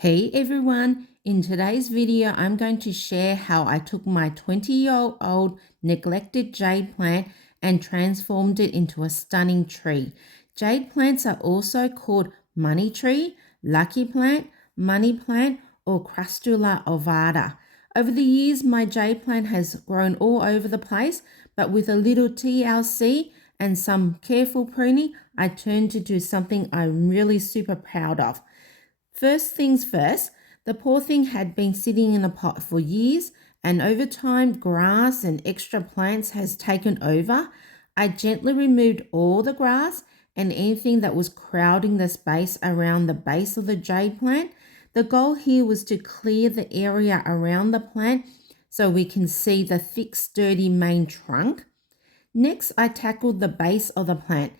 Hey everyone, in today's video I'm going to share how I took my 20-year-old neglected jade plant and transformed it into a stunning tree. Jade plants are also called money tree, lucky plant, money plant, or crassula ovata. Over the years my jade plant has grown all over the place, but with a little TLC and some careful pruning, I turned it into something I'm really super proud of. First things first, the poor thing had been sitting in a pot for years, and over time grass and extra plants has taken over. I gently removed all the grass and anything that was crowding the space around the base of the jade plant. The goal here was to clear the area around the plant so we can see the thick, sturdy main trunk. Next, I tackled the base of the plant.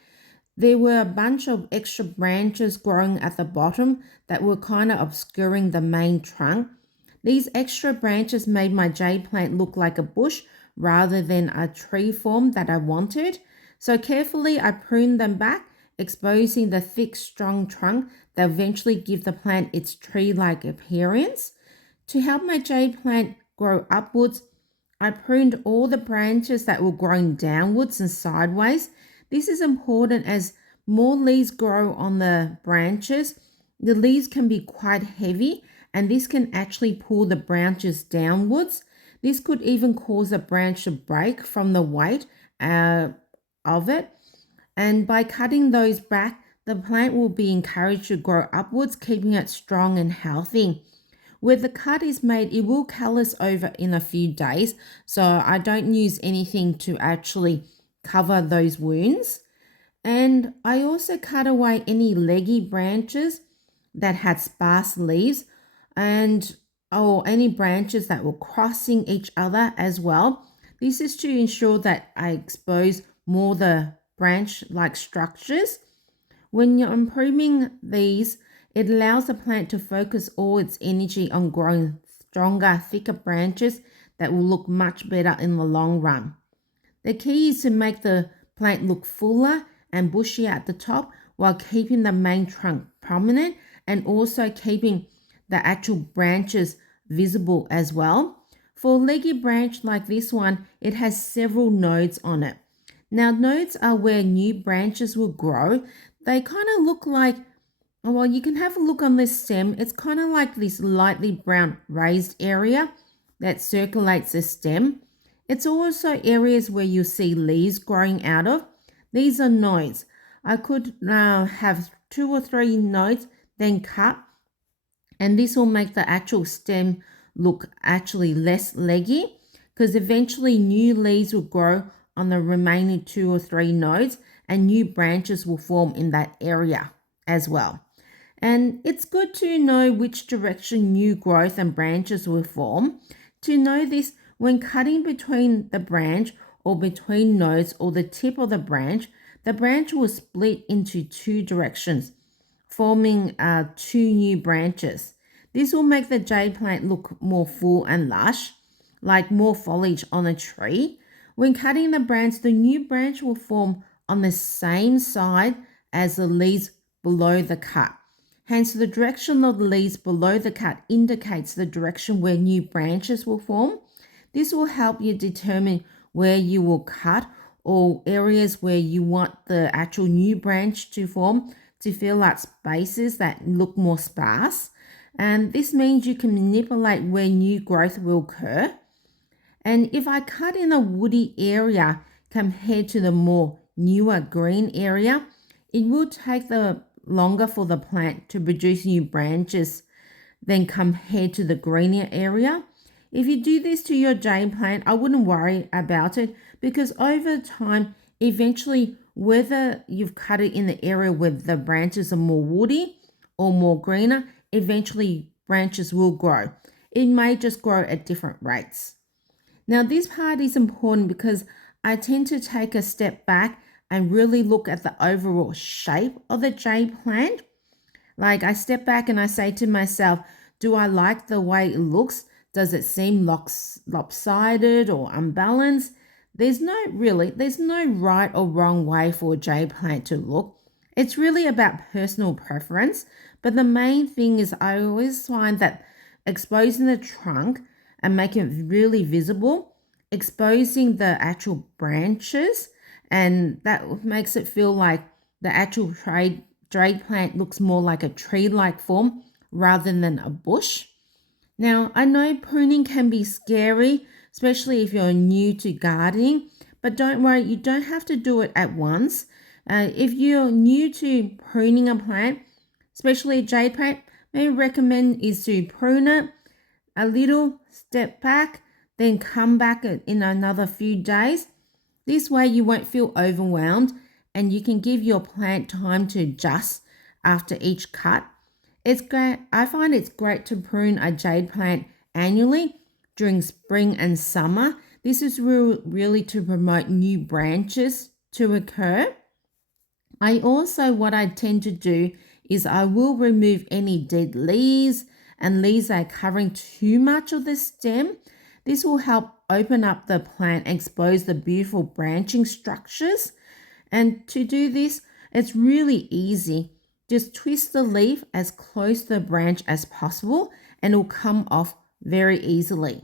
There were a bunch of extra branches growing at the bottom that were kind of obscuring the main trunk. These extra branches made my jade plant look like a bush rather than a tree form that I wanted. So carefully I pruned them back, exposing the thick, strong trunk that eventually give the plant its tree-like appearance. To help my jade plant grow upwards, I pruned all the branches that were growing downwards and sideways. This is important as more leaves grow on the branches. The leaves can be quite heavy and this can actually pull the branches downwards. This could even cause a branch to break from the weight of it. And by cutting those back, the plant will be encouraged to grow upwards, keeping it strong and healthy. Where the cut is made, it will callus over in a few days, so I don't use anything to actually cover those wounds. And I also cut away any leggy branches that had sparse leaves and or any branches that were crossing each other as well. This is to ensure that I expose more the branch-like structures. When you're improving these, it allows the plant to focus all its energy on growing stronger, thicker branches that will look much better in the long run. The key is to make the plant look fuller and bushy at the top while keeping the main trunk prominent and also keeping the actual branches visible as well. For a leggy branch like this one, it has several nodes on it. Now, nodes are where new branches will grow. They kind of look like, well, you can have a look on this stem. It's kind of like this lightly brown raised area that circulates the stem. It's also areas where you see leaves growing out of. These are nodes. I could have 2 or 3 nodes, then cut, and this will make the actual stem look actually less leggy because eventually new leaves will grow on the remaining 2 or 3 nodes and new branches will form in that area as well. And it's good to know which direction new growth and branches will form. To know this, when cutting between the branch or between nodes or the tip of the branch will split into 2 directions, forming 2 new branches. This will make the jade plant look more full and lush, like more foliage on a tree. When cutting the branch, the new branch will form on the same side as the leaves below the cut. Hence, the direction of the leaves below the cut indicates the direction where new branches will form. This will help you determine where you will cut or areas where you want the actual new branch to form to fill out spaces that look more sparse. And this means you can manipulate where new growth will occur. And if I cut in a woody area compared to the more newer green area, it will take the longer for the plant to produce new branches than compared to the greener area. If you do this to your jade plant, I wouldn't worry about it because over time, eventually, whether you've cut it in the area where the branches are more woody or more greener, eventually branches will grow. It may just grow at different rates. Now, this part is important because I tend to take a step back and really look at the overall shape of the jade plant. Like I step back and I say to myself, do I like the way it looks? Does it seem lopsided or unbalanced? There's no right or wrong way for a jade plant to look. It's really about personal preference, But the main thing is I always find that exposing the trunk and making it really visible, exposing the actual branches, and that makes it feel like the actual jade plant looks more like a tree-like form rather than a bush. Now, I know pruning can be scary, especially if you're new to gardening, but don't worry, you don't have to do it at once. If you're new to pruning a plant, especially a jade plant, may recommend is to prune it a little, step back, then come back in another few days. This way you won't feel overwhelmed and you can give your plant time to adjust after each cut. It's great. I find it's great to prune a jade plant annually during spring and summer. This is really to promote new branches to occur. What I tend to do is I will remove any dead leaves and leaves that are covering too much of the stem. This will help open up the plant and expose the beautiful branching structures. And to do this, it's really easy. Just twist the leaf as close to the branch as possible and it will come off very easily.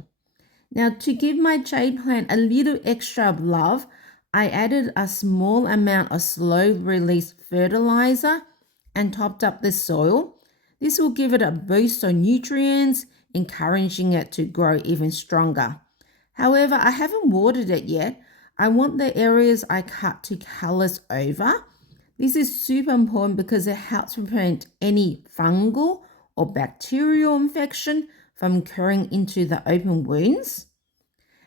Now, to give my jade plant a little extra love, I added a small amount of slow release fertilizer and topped up the soil. This will give it a boost of nutrients, encouraging it to grow even stronger. However, I haven't watered it yet. I want the areas I cut to callus over. This is super important because it helps prevent any fungal or bacterial infection from occurring into the open wounds.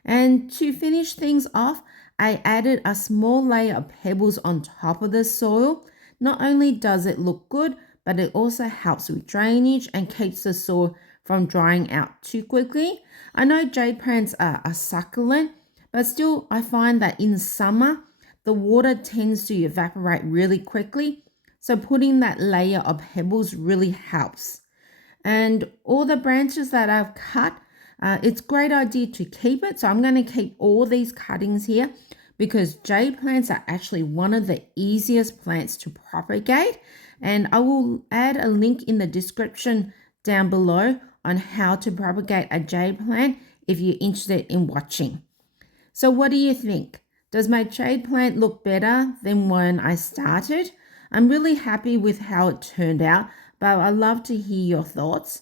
And to finish things off, I added a small layer of pebbles on top of the soil. Not only does it look good, but it also helps with drainage and keeps the soil from drying out too quickly. I know jade plants are succulent, but still I find that in summer, the water tends to evaporate really quickly. So putting that layer of pebbles really helps. And all the branches that I've cut, it's a great idea to keep it. So I'm going to keep all these cuttings here because jade plants are actually one of the easiest plants to propagate. And I will add a link in the description down below on how to propagate a jade plant if you're interested in watching. So what do you think? Does my jade plant look better than when I started? I'm really happy with how it turned out, but I'd love to hear your thoughts.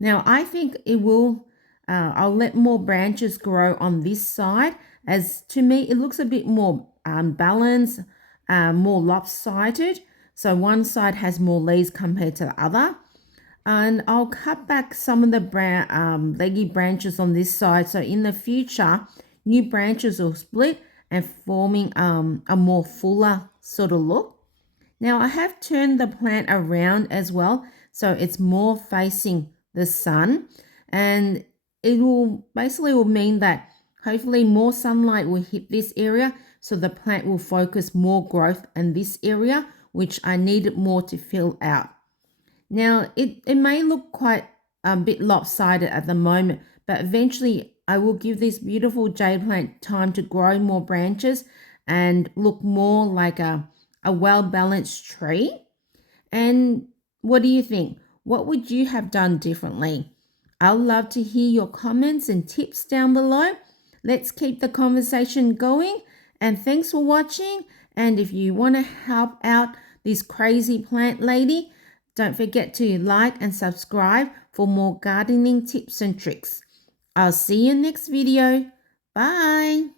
Now, I think it will, I'll let more branches grow on this side, as to me, it looks a bit more balanced, more lopsided. So one side has more leaves compared to the other. And I'll cut back some of the leggy branches on this side. So in the future, new branches will split and forming a more fuller sort of look. Now I have turned the plant around as well, so it's more facing the sun, and it will mean that hopefully more sunlight will hit this area, so the plant will focus more growth in this area, which I needed more to fill out. Now it may look quite a bit lopsided at the moment, but eventually I will give this beautiful jade plant time to grow more branches and look more like a well-balanced tree. And what do you think? What would you have done differently? I'd love to hear your comments and tips down below. Let's keep the conversation going. And thanks for watching. And if you want to help out this crazy plant lady, don't forget to like and subscribe for more gardening tips and tricks. I'll see you next video. Bye.